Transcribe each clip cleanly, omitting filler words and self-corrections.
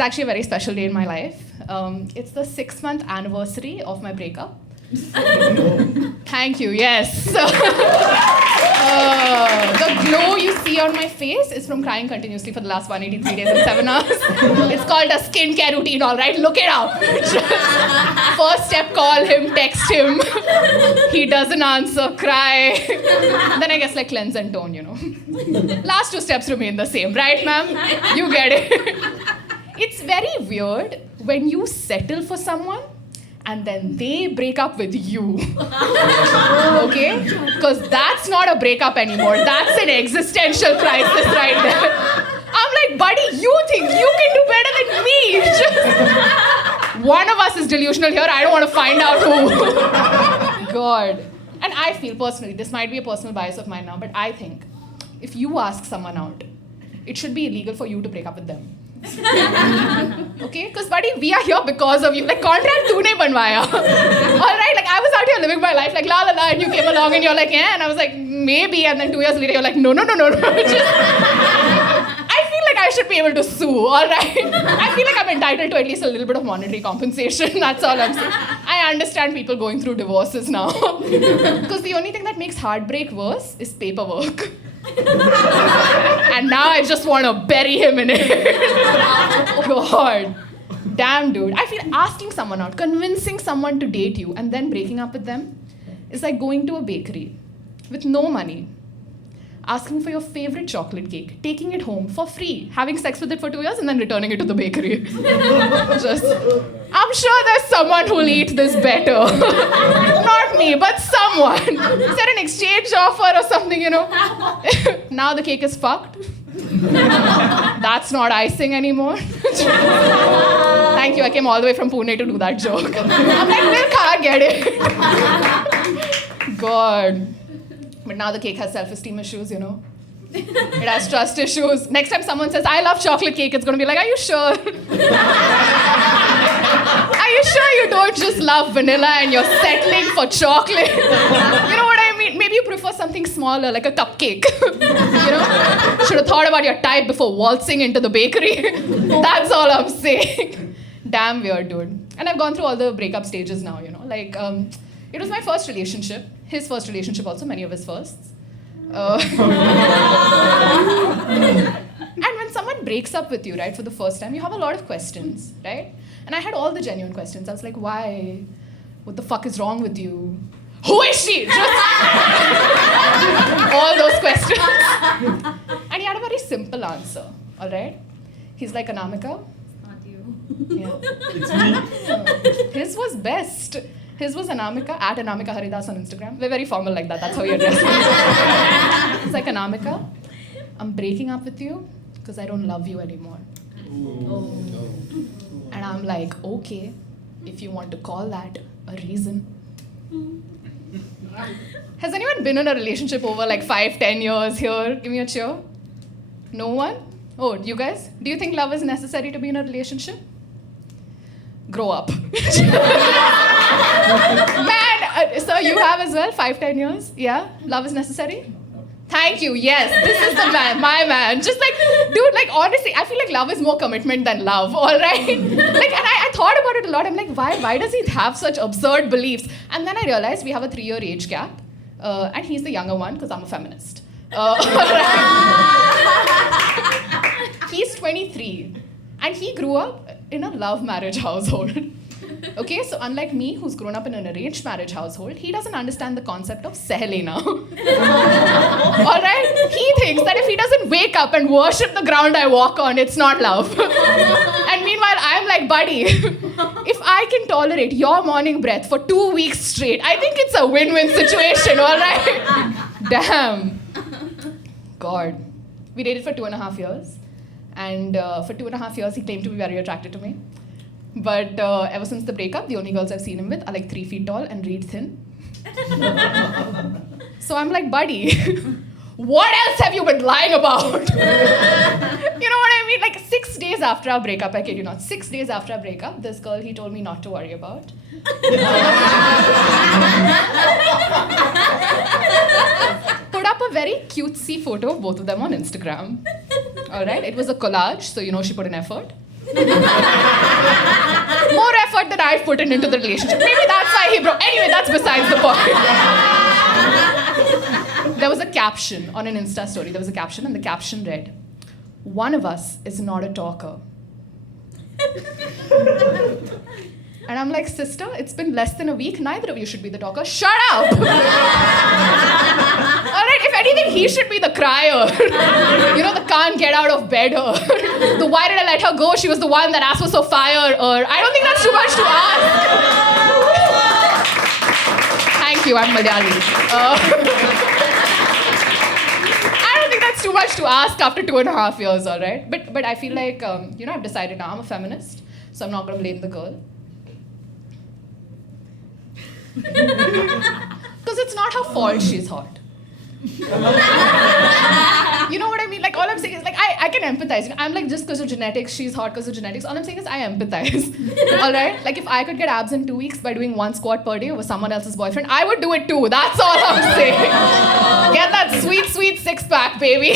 is actually a very special day in my life. It's the 6-month anniversary of my breakup. Thank you, yes. The glow you see on my face is from crying continuously for the last 183 days and 7 hours. It's called a skincare routine, all right? Look it up. First step, call him, text him. He doesn't answer, cry. Then I guess like cleanse and tone, you know. Last 2 steps remain the same, right, ma'am? You get it. It's very weird when you settle for someone and then they break up with you. Okay? Because that's not a breakup anymore. That's an existential crisis right there. I'm like, buddy, you think you can do better than me. One of us is delusional here. I don't want to find out who. God. And I feel personally, this might be a personal bias of mine now, but I think if you ask someone out, it should be illegal for you to break up with them. Okay? Because buddy, we are here because of you. Like, contract तूने बनवाया. Alright, like I was out here living my life like la la la, and you came along and you're like, yeah, and I was like, maybe, and then 2 years later you're like, no. I feel like I should be able to sue, alright? I feel like I'm entitled to at least a little bit of monetary compensation. That's all I'm saying. I understand people going through divorces now. Because the only thing that makes heartbreak worse is paperwork. And now I just want to bury him in it. God. Damn, dude. I feel asking someone out, convincing someone to date you, and then breaking up with them is like going to a bakery with no money, asking for your favorite chocolate cake, taking it home for free, having sex with it for 2 years, and then returning it to the bakery. I'm sure there's someone who'll eat this better. Not me, but someone. Is there an exchange offer or something, you know? Now the cake is fucked. That's not icing anymore. Thank you, I came all the way from Pune to do that joke. I'm like, Milk, I get it. God. But now the cake has self-esteem issues, you know? It has trust issues. Next time someone says, I love chocolate cake, it's going to be like, are you sure? Are you sure you don't just love vanilla and you're settling for chocolate? You know what I mean? Maybe you prefer something smaller, like a cupcake. You know? Should have thought about your type before waltzing into the bakery. That's all I'm saying. Damn weird, dude. And I've gone through all the breakup stages now, you know? Like, it was my first relationship. His first relationship also, many of his firsts. And when someone breaks up with you, right, for the first time, you have a lot of questions, right? And I had all the genuine questions. I was like, why? What the fuck is wrong with you? Who is she? Just all those questions. And he had a very simple answer, all right? He's like, Anamika. It's not you. Yeah. It's me. His was best. His was Anamika, at Anamika Haridas on Instagram. We're very formal like that. That's how we address it. It's like, Anamika, I'm breaking up with you because I don't love you anymore. Oh. And I'm like, okay, if you want to call that a reason. Has anyone been in a relationship over like 5-10 years here? Give me a cheer. No one? Oh, you guys? Do you think love is necessary to be in a relationship? Grow up. Man, so you have as well, 5-10 years? Yeah? Love is necessary? Thank you, yes. This is the man, my man. Just like, dude, like honestly, I feel like love is more commitment than love, all right? Like, and I thought about it a lot. I'm like, why does he have such absurd beliefs? And then I realized we have a 3-year age gap. And he's the younger one because I'm a feminist. He's 23. And he grew up in a love marriage household. Okay, so unlike me, who's grown up in an arranged marriage household, he doesn't understand the concept of Sehelena. Alright? He thinks that if he doesn't wake up and worship the ground I walk on, it's not love. And meanwhile, I'm like, buddy, if I can tolerate your morning breath for 2 weeks straight, I think it's a win-win situation, alright? Damn. God. We dated for 2.5 years. And for 2.5 years, he claimed to be very attracted to me. But ever since the breakup, the only girls I've seen him with are like 3 feet tall and reed thin. So I'm like, buddy, what else have you been lying about? You know what I mean? Like 6 days after our breakup, I kid you not, 6 days after our breakup, this girl he told me not to worry about. Put up a very cutesy photo of both of them on Instagram. All right, it was a collage, so you know she put in effort. More effort than I've put into the relationship. Maybe that's why he broke. Anyway, that's besides the point. There was a caption on an Insta story. There was a caption, and the caption read, "One of us is not a talker." And I'm like, sister, it's been less than a week. Neither of you should be the talker. Shut up! All right, if anything, he should be the crier. You know, the can't get out of bed. The why did I let her go? She was the one that asked for so fire. Or I don't think that's too much to ask. Thank you, I'm Malayali. I don't think that's too much to ask after 2.5 years, all right? But I feel like, I've decided now I'm a feminist, so I'm not going to blame the girl. Because it's not her fault she's hot. You know what I mean? Like, all I'm saying is, like, I can empathize. You know, I'm like, just because of genetics, she's hot because of genetics. All I'm saying is I empathize. All right? Like, if I could get abs in 2 weeks by doing 1 squat per day over someone else's boyfriend, I would do it too. That's all I'm saying. Get that sweet, sweet six-pack, baby.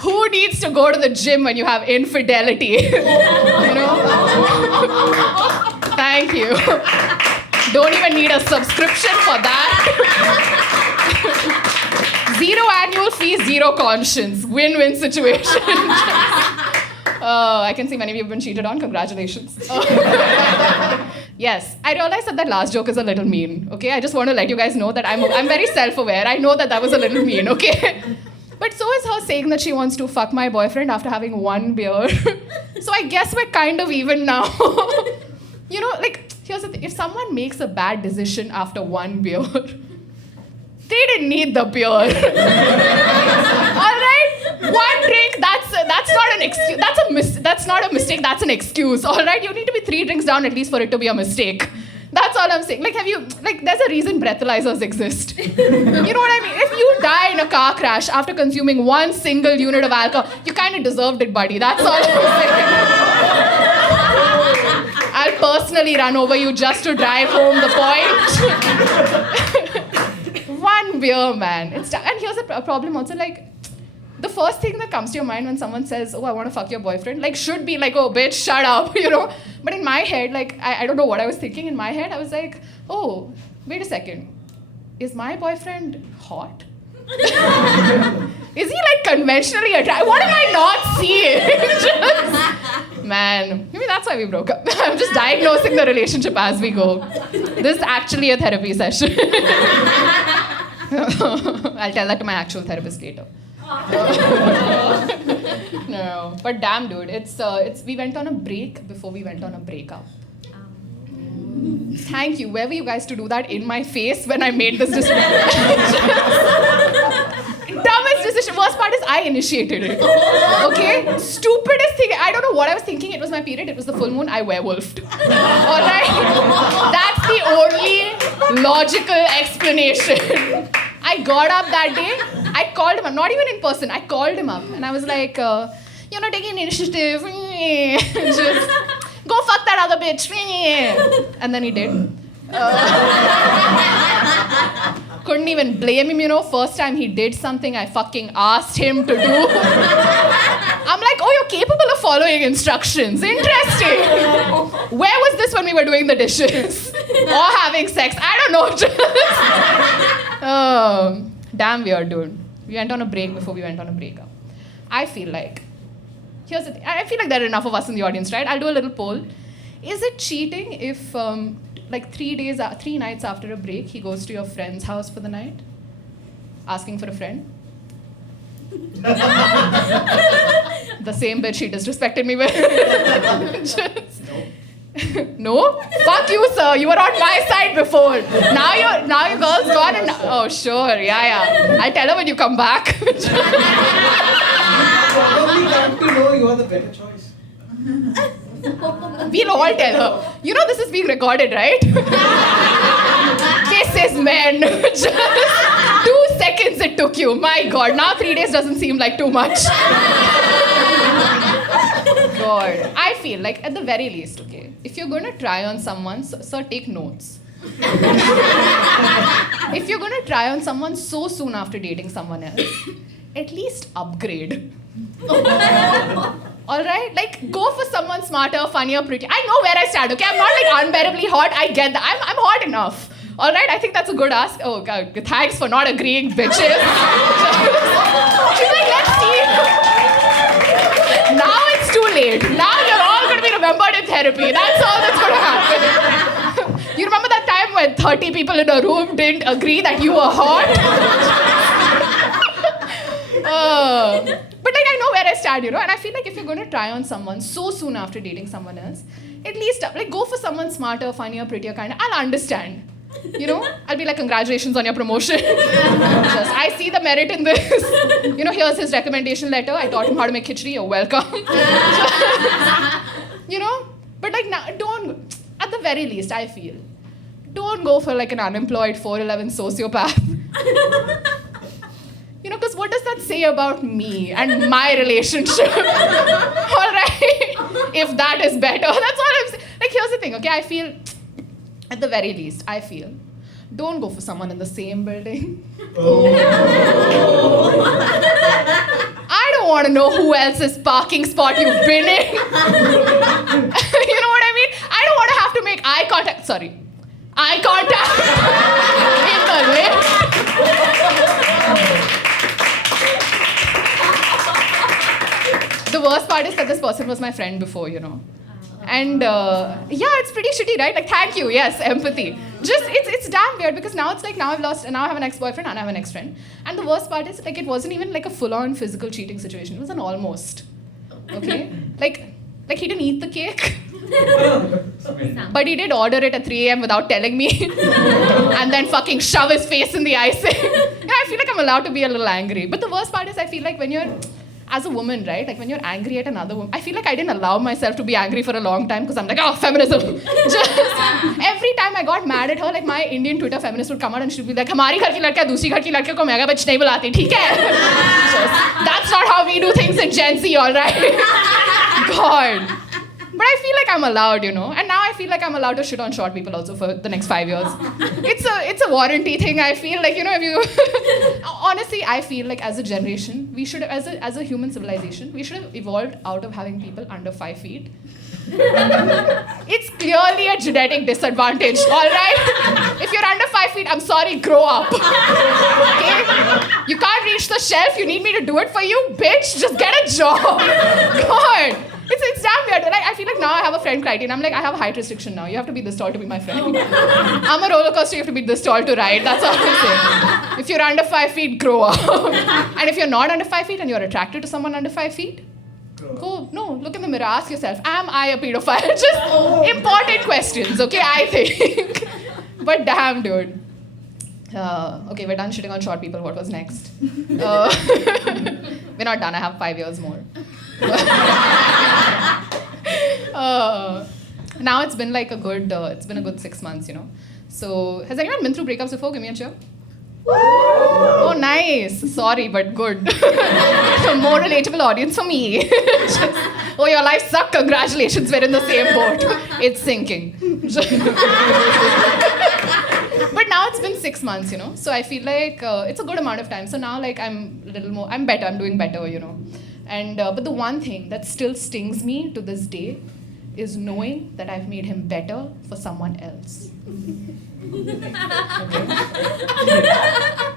Who needs to go to the gym when you have infidelity? You know? Thank you. Don't even need a subscription for that. 0 annual fee, 0 conscience. Win-win situation. I can see many of you have been cheated on. Congratulations. Yes, I realize that last joke is a little mean. Okay, I just want to let you guys know that I'm very self-aware. I know that was a little mean. Okay. But so is her saying that she wants to fuck my boyfriend after having 1 beer. So I guess we're kind of even now. You know, like, here's the thing. If someone makes a bad decision after 1 beer, they didn't need the beer. All right? 1 drink, that's not an excuse. That's not a mistake, that's an excuse. All right? You need to be 3 drinks down at least for it to be a mistake. That's all I'm saying. Like, there's a reason breathalyzers exist. You know what I mean? If you die in a car crash after consuming 1 single unit of alcohol, you kind of deserved it, buddy. That's all I'm saying. I'll personally run over you just to drive home the point. 1 beer, man. And here's a problem also, like, the first thing that comes to your mind when someone says, oh, I want to fuck your boyfriend, like, should be like, oh, bitch, shut up, you know? But in my head, like, I don't know what I was thinking. In my head, I was like, oh, wait a second. Is my boyfriend hot? Is he, like, conventionally attractive? What am I not seeing? Man, maybe that's why we broke up. I'm just diagnosing the relationship as we go. This is actually a therapy session. I'll tell that to my actual therapist later. No, but damn, dude, it's we went on a break before we went on a breakup. Thank you. Where were you guys to do that in my face when I made this decision? Dumbest decision. Worst part is I initiated it. Okay? Stupidest thing. I don't know what I was thinking. It was my period. It was the full moon. I werewolfed. Alright? That's the only logical explanation. I got up that day. I called him up. Not even in person. I called him up. And I was like, you're not taking initiative. Just go fuck that other bitch. And then he did. Couldn't even blame him, you know. First time he did something I fucking asked him to do. I'm like, oh, you're capable of following instructions. Interesting. Where was this when we were doing the dishes? Or having sex? I don't know. Oh, damn weird, dude. We went on a break before we went on a breakup. I feel like, here's the thing. I feel like there are enough of us in the audience, right? I'll do a little poll. Is it cheating if, like 3 nights after a break, he goes to your friend's house for the night? Asking for a friend? The same bitch he disrespected me with. No? Fuck you, sir. You were on my side before. Now your girl's gone and... Oh, sure. Yeah. I'll tell her when you come back. Probably come to know you are the better choice. We'll all tell her. You know this is being recorded, right? This is men. Just 2 seconds it took you. My God. Now 3 days doesn't seem like too much. God. I feel like at the very least, okay, if you're going to try on someone, so take notes. If you're going to try on someone so soon after dating someone else, at least upgrade. All right? Like, go for someone smarter, funnier, pretty. I know where I stand, okay? I'm not like unbearably hot. I get that. I'm hot enough. All right? I think that's a good ask. Oh, God. Thanks for not agreeing, bitches. She's like, let's see. Now it's too late. Now you're all going to be remembered in therapy. That's all that's going to happen. You remember that time when 30 people in a room didn't agree that you were hot? But like, I know where I stand, you know, and I feel like if you're going to try on someone so soon after dating someone else, at least like go for someone smarter, funnier, prettier kind. I'll understand. You know, I'll be like, congratulations on your promotion. I see the merit in this. You know, here's his recommendation letter. I taught him how to make khichdi. You're welcome. You know, but like now, don't, at the very least, I feel, don't go for like an unemployed 4'11" sociopath. You know, because what does that say about me and my relationship? All right? If that is better, that's all I'm saying. Like, here's the thing, okay? I feel, at the very least, I feel, don't go for someone in the same building. Oh. I don't want to know who else's parking spot you've been in. You know what I mean? I don't want to have to make eye contact. Sorry. Eye contact in the lift. The worst part is that this person was my friend before, you know. And yeah, it's pretty shitty, right? Like, thank you, yes, empathy. Just, it's damn weird because now it's like, now I have an ex-boyfriend and I have an ex-friend. And the worst part is, like, it wasn't even like a full-on physical cheating situation. It was an almost. Okay? Like he didn't eat the cake. But he did order it at 3 a.m. without telling me. And then fucking shove his face in the icing. Yeah, I feel like I'm allowed to be a little angry. But the worst part is, I feel like when you're, as a woman, right? Like when you're angry at another woman, I feel like I didn't allow myself to be angry for a long time because I'm like, oh, feminism. Just every time I got mad at her, like my Indian Twitter feminist would come out and she'd be like, हमारी घर की लड़कियाँ दूसरी घर की लड़कियों को mega bitch नहीं बुलाती, ठीक है? That's not how we do things in Gen Z, all right? God. But I feel like I'm allowed, you know. And now I feel like I'm allowed to shit on short people also for the next 5 years. It's a warranty thing. I feel like, you know, if you... Honestly, I feel like as a generation, we should, as a human civilization, we should have evolved out of having people under 5 feet. It's clearly a genetic disadvantage, all right? If you're under 5 feet, I'm sorry, grow up. Okay? You can't reach the shelf. You need me to do it for you? Bitch, just get a job. God. It's damn weird. Like, I feel like now I have a friend criterion. I'm like, I have a height restriction now. You have to be this tall to be my friend. I'm a roller coaster. You have to be this tall to ride. That's all I'm saying. If you're under 5 feet, grow up. And if you're not under 5 feet and you're attracted to someone under 5 feet, go, no, look in the mirror, ask yourself, am I a pedophile? Just important questions, okay, I think. But damn, dude. Okay, we're done shitting on short people. What was next? We're not done. I have 5 years more. Now it's been like a good 6 months, you know. So, has anyone been through breakups before? Give me a cheer. Oh, nice. Sorry, but good. More relatable audience for me. Oh, your life sucked. Congratulations. We're in the same boat. It's sinking. But now it's been 6 months, you know. So I feel like it's a good amount of time. So now, like, I'm better. I'm doing better, you know. And but the one thing that still stings me to this day is knowing that I've made him better for someone else.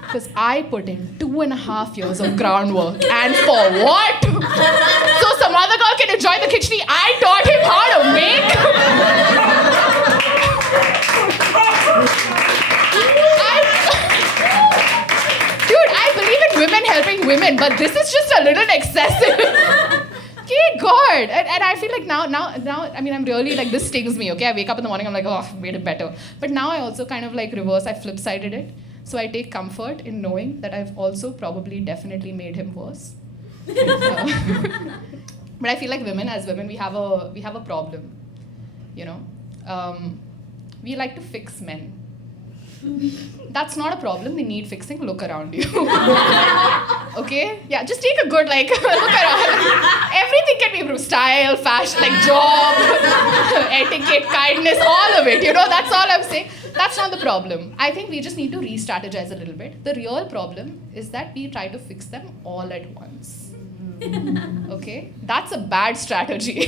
Because I put in 2.5 years of groundwork, and for what? So some other girl can enjoy the khichdi I taught him how to make? Dude, I believe in women helping women, but this is just a little excessive. Okay, God. And I feel like now, I mean, I'm really like, this stings me, okay? I wake up in the morning, I'm like, oh, I've made it better. But now I also kind of like reverse, I flip-sided it. So I take comfort in knowing that I've also probably definitely made him worse. But I feel like as women, we have a problem, you know? We like to fix men. That's not a problem. They need fixing. Look around you. Okay? Yeah, just take a good, like, look around. Everything can be improved. Style, fashion, like job, etiquette, kindness, all of it. You know, that's all I'm saying. That's not the problem. I think we just need to re-strategize a little bit. The real problem is that we try to fix them all at once. Okay? That's a bad strategy.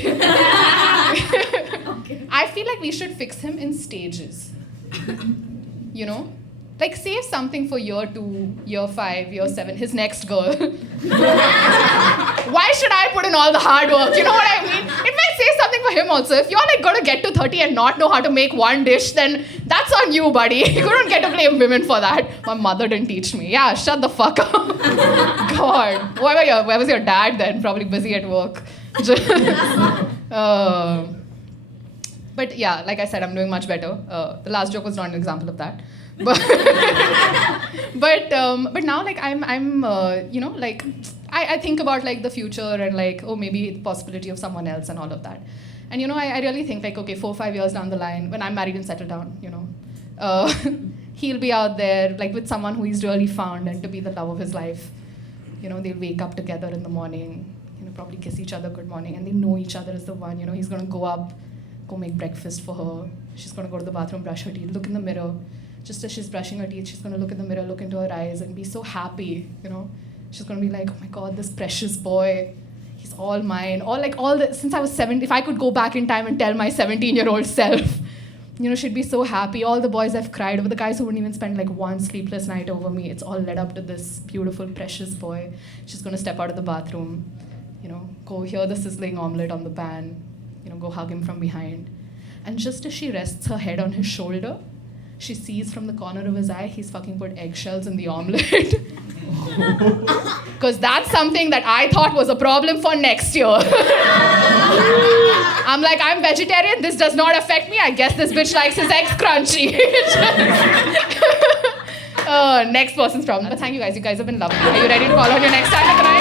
Okay. I feel like we should fix him in stages. You know? Like save something for year 2, year 5, year 7, his next girl. Why should I put in all the hard work? You know what I mean? It might save something for him also. If you're like gonna get to 30 and not know how to make one dish, then that's on you, buddy. You don't get to blame women for that. My mother didn't teach me. Yeah, shut the fuck up. God. Where was your dad then? Probably busy at work. But yeah, like I said, I'm doing much better. The last joke was not an example of that. But now like I'm you know, like I think about like the future and like, oh, maybe the possibility of someone else and all of that. And you know, I really think like, okay, 4 or 5 years down the line, when I'm married and settled down, you know, he'll be out there like with someone who he's really found and to be the love of his life. You know, they'll wake up together in the morning, you know, probably kiss each other good morning, and they know each other as the one. You know, he's gonna go up, go make breakfast for her. She's gonna go to the bathroom, brush her teeth, look in the mirror. Just as she's brushing her teeth, she's gonna look in the mirror, look into her eyes, and be so happy, you know. She's gonna be like, oh my God, this precious boy, he's all mine. Since I was 7, if I could go back in time and tell my 17-year-old self, you know, she'd be so happy. All the boys I've cried over, the guys who wouldn't even spend like one sleepless night over me, it's all led up to this beautiful, precious boy. She's gonna step out of the bathroom, you know, go hear the sizzling omelette on the pan, you know, go hug him from behind. And just as she rests her head on his shoulder, she sees from the corner of his eye, he's fucking put eggshells in the omelette. Because that's something that I thought was a problem for next year. I'm like, I'm vegetarian, this does not affect me. I guess this bitch likes his eggs crunchy. Next person's problem. But thank you guys have been lovely. Are you ready to call on your next time?